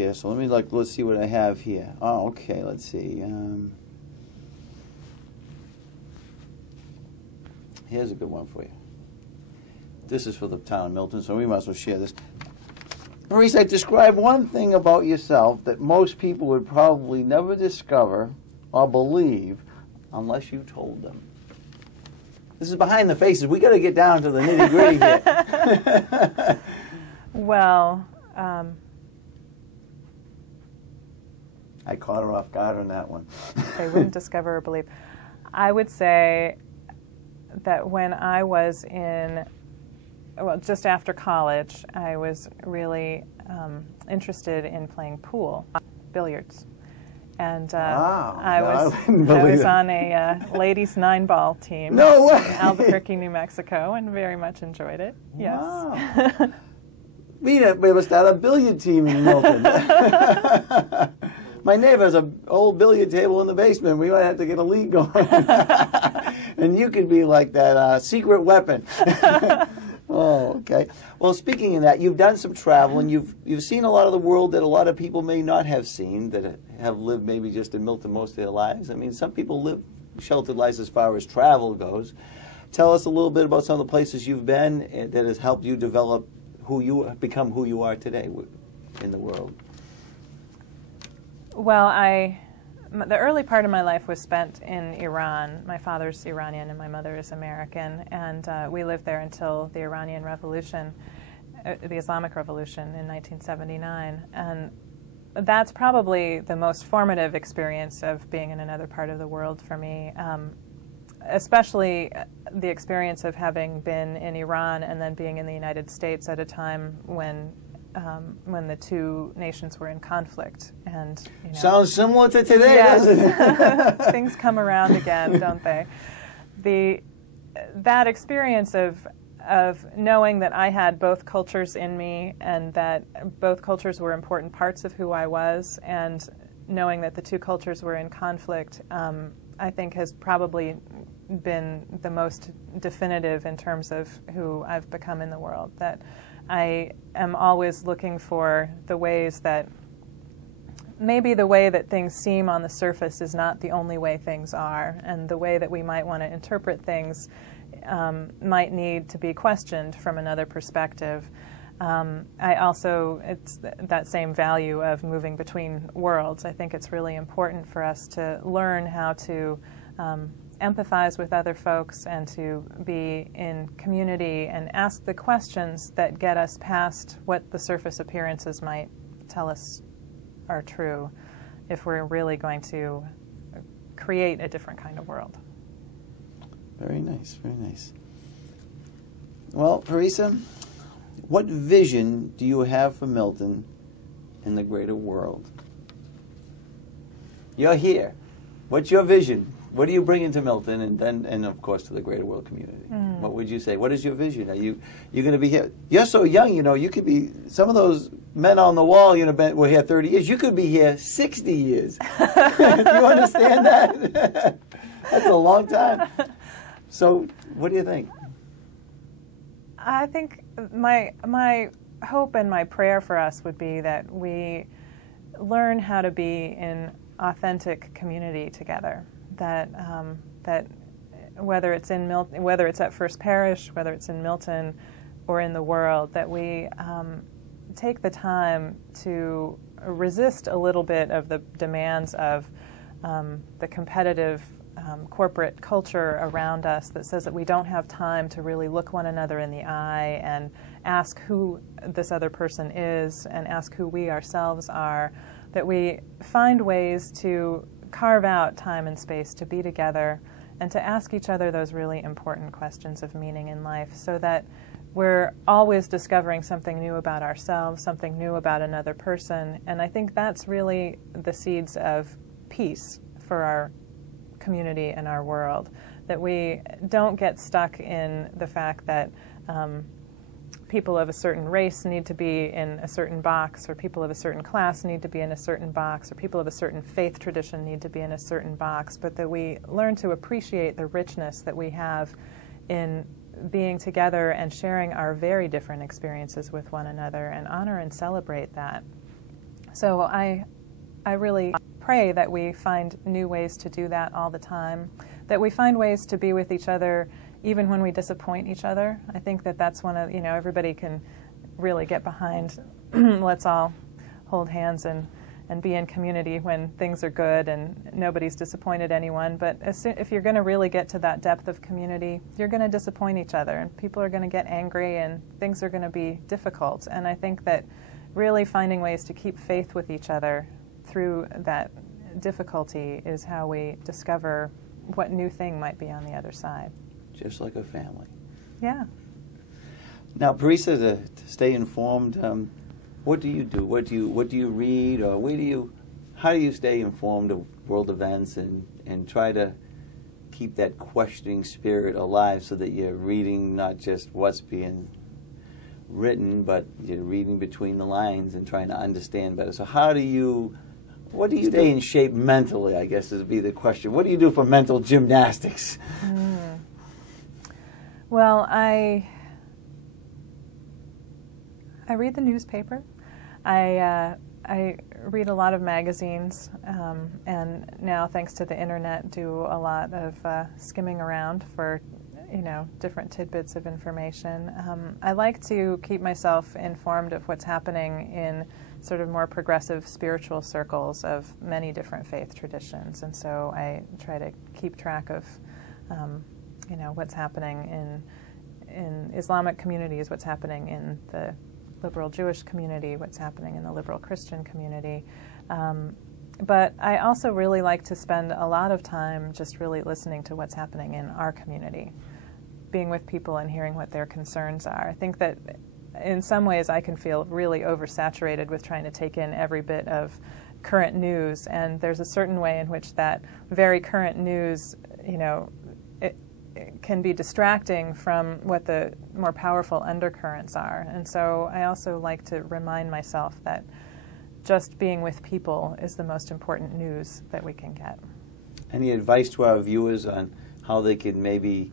here, so let's see what I have here. Oh, okay, let's see. Here's a good one for you. This is for the town of Milton, so we might as well share this. Parisa, describe one thing about yourself that most people would probably never discover or believe unless you told them. This is behind the faces. We got to get down to the nitty-gritty here. Well, I caught her off guard on that one. They wouldn't discover or believe. I would say that when I was just after college, I was really interested in playing pool, billiards. And I was on a ladies 9-ball team in Albuquerque, New Mexico, and very much enjoyed it. Yes. Wow. We must start a billiard team in Milton. My neighbor has an old billiard table in the basement. We might have to get a league going. And you could be like that secret weapon. Oh, okay. Well, speaking of that, you've done some travel, and you've seen a lot of the world that a lot of people may not have seen, that have lived maybe just in Milton most of their lives. I mean, some people live sheltered lives as far as travel goes. Tell us a little bit about some of the places you've been that has helped you develop become who you are today in the world. Well, the early part of my life was spent in Iran. My father's Iranian and my mother is American, and we lived there until the Iranian Revolution, the Islamic Revolution in 1979. And that's probably the most formative experience of being in another part of the world for me, especially the experience of having been in Iran and then being in the United States at a time when the two nations were in conflict. And sounds similar to today, doesn't it? Things come around again, don't they? That experience of knowing that I had both cultures in me and that both cultures were important parts of who I was, and knowing that the two cultures were in conflict, I think has probably been the most definitive in terms of who I've become in the world. That I am always looking for the ways that maybe the way that things seem on the surface is not the only way things are, and the way that we might want to interpret things might need to be questioned from another perspective. I also, it's that same value of moving between worlds. I think it's really important for us to learn how to empathize with other folks and to be in community and ask the questions that get us past what the surface appearances might tell us are true, if we're really going to create a different kind of world. Very nice, very nice. Well, Parisa, what vision do you have for Milton and the greater world? You're here. What's your vision? What do you bring into Milton and of course to the greater world community? What would you say? What is your vision? You're going to be here? You're so young, you could be, some of those men on the wall, were here 30 years. You could be here 60 years. Do you understand that? That's a long time. So what do you think? I think my hope and my prayer for us would be that we learn how to be in authentic community together. That whether it's in Milton, whether it's at First Parish, whether it's in Milton or in the world, that we take the time to resist a little bit of the demands of the competitive corporate culture around us that says that we don't have time to really look one another in the eye and ask who this other person is and ask who we ourselves are, that we find ways to carve out time and space to be together and to ask each other those really important questions of meaning in life, so that we're always discovering something new about ourselves, something new about another person. And I think that's really the seeds of peace for our community and our world, that we don't get stuck in the fact that people of a certain race need to be in a certain box, or people of a certain class need to be in a certain box, or people of a certain faith tradition need to be in a certain box, but that we learn to appreciate the richness that we have in being together and sharing our very different experiences with one another, and honor and celebrate that. So I really pray that we find new ways to do that all the time, that we find ways to be with each other even when we disappoint each other. I think that that's one of, everybody can really get behind, let's all hold hands and be in community when things are good and nobody's disappointed anyone. But if you're going to really get to that depth of community, you're going to disappoint each other, and people are going to get angry, and things are going to be difficult. And I think that really finding ways to keep faith with each other through that difficulty is how we discover what new thing might be on the other side. Just like a family. Yeah. Now, Parisa, to stay informed, what do you do? What do you read, or how do you stay informed of world events and try to keep that questioning spirit alive so that you're reading not just what's being written, but you're reading between the lines and trying to understand better? So what do you stay in shape mentally, I guess would be the question. What do you do for mental gymnastics? Well, I read the newspaper. I read a lot of magazines, and now, thanks to the internet, do a lot of skimming around for, different tidbits of information. I like to keep myself informed of what's happening in sort of more progressive spiritual circles of many different faith traditions, and so I try to keep track of, what's happening in Islamic communities, what's happening in the liberal Jewish community, what's happening in the liberal Christian community. But I also really like to spend a lot of time just really listening to what's happening in our community, being with people and hearing what their concerns are. I think that in some ways I can feel really oversaturated with trying to take in every bit of current news, and there's a certain way in which that very current news, it can be distracting from what the more powerful undercurrents are. And so I also like to remind myself that just being with people is the most important news that we can get. Any advice to our viewers on how they could maybe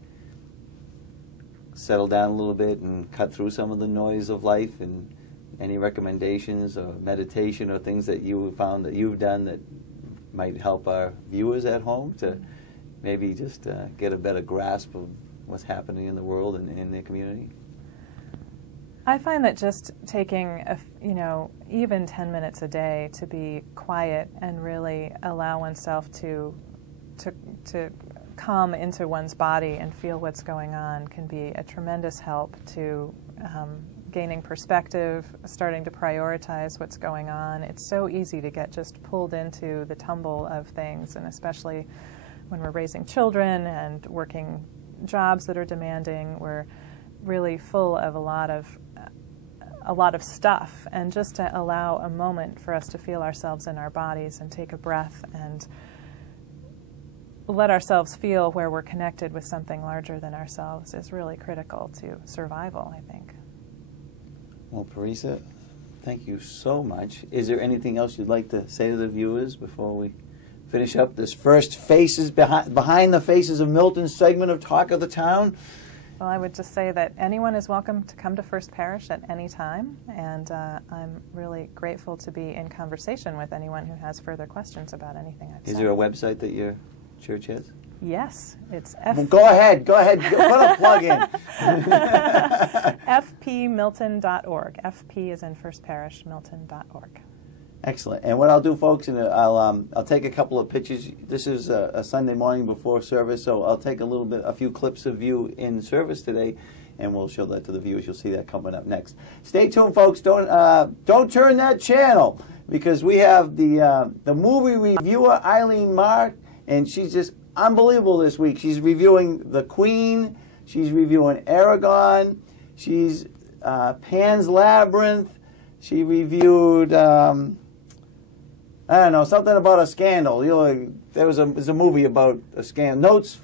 settle down a little bit and cut through some of the noise of life, and any recommendations or meditation or things that you found that you've done that might help our viewers at home to maybe just get a better grasp of what's happening in the world and in their community? I find that just taking, even 10 minutes a day to be quiet and really allow oneself to come into one's body and feel what's going on can be a tremendous help to gaining perspective, starting to prioritize what's going on. It's so easy to get just pulled into the tumble of things, and especially when we're raising children and working jobs that are demanding, we're really full of a lot of stuff, and just to allow a moment for us to feel ourselves in our bodies and take a breath and let ourselves feel where we're connected with something larger than ourselves is really critical to survival, I think. Well, Parisa, thank you so much. Is there anything else you'd like to say to the viewers before we finish up this first Faces Behind the Faces of Milton segment of Talk of the Town? Well, I would just say that anyone is welcome to come to First Parish at any time, and I'm really grateful to be in conversation with anyone who has further questions about anything I've said. Is there a website that your church has? Yes, it's Well, go ahead, put a plug in. fpmilton.org. FP is in First Parish, Milton.org. Excellent. And what I'll do, folks, and I'll take a couple of pictures. This is a Sunday morning before service, so I'll take a few clips of you in service today, and we'll show that to the viewers. You'll see that coming up next. Stay tuned, folks. Don't turn that channel, because we have the movie reviewer Eileen Mark, and she's just unbelievable this week. She's reviewing The Queen. She's reviewing Aragon. She's Pan's Labyrinth. She reviewed, I don't know, something about a scandal. There's a movie about a scandal, Notes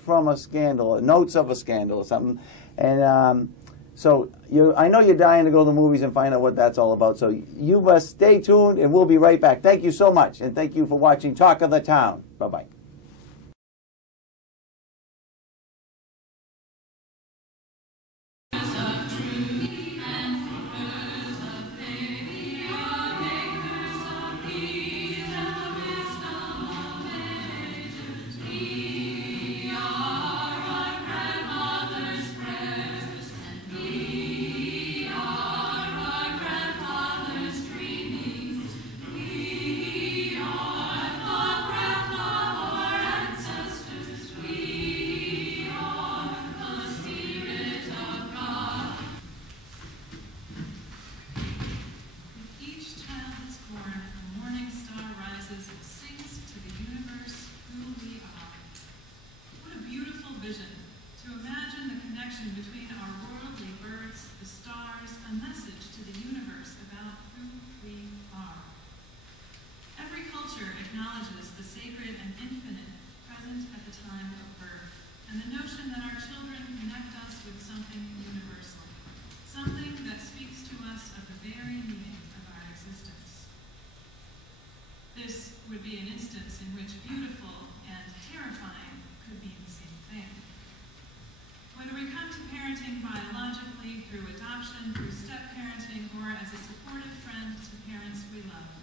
of a Scandal or something. And so I know you're dying to go to the movies and find out what that's all about. So you must stay tuned, and we'll be right back. Thank you so much, and thank you for watching Talk of the Town. Bye-bye. acknowledges the sacred and infinite present at the time of birth, and the notion that our children connect us with something universal, something that speaks to us of the very meaning of our existence. This would be an instance in which beautiful and terrifying could be the same thing. Whether we come to parenting biologically, through adoption, through step-parenting, or as a supportive friend to parents we love,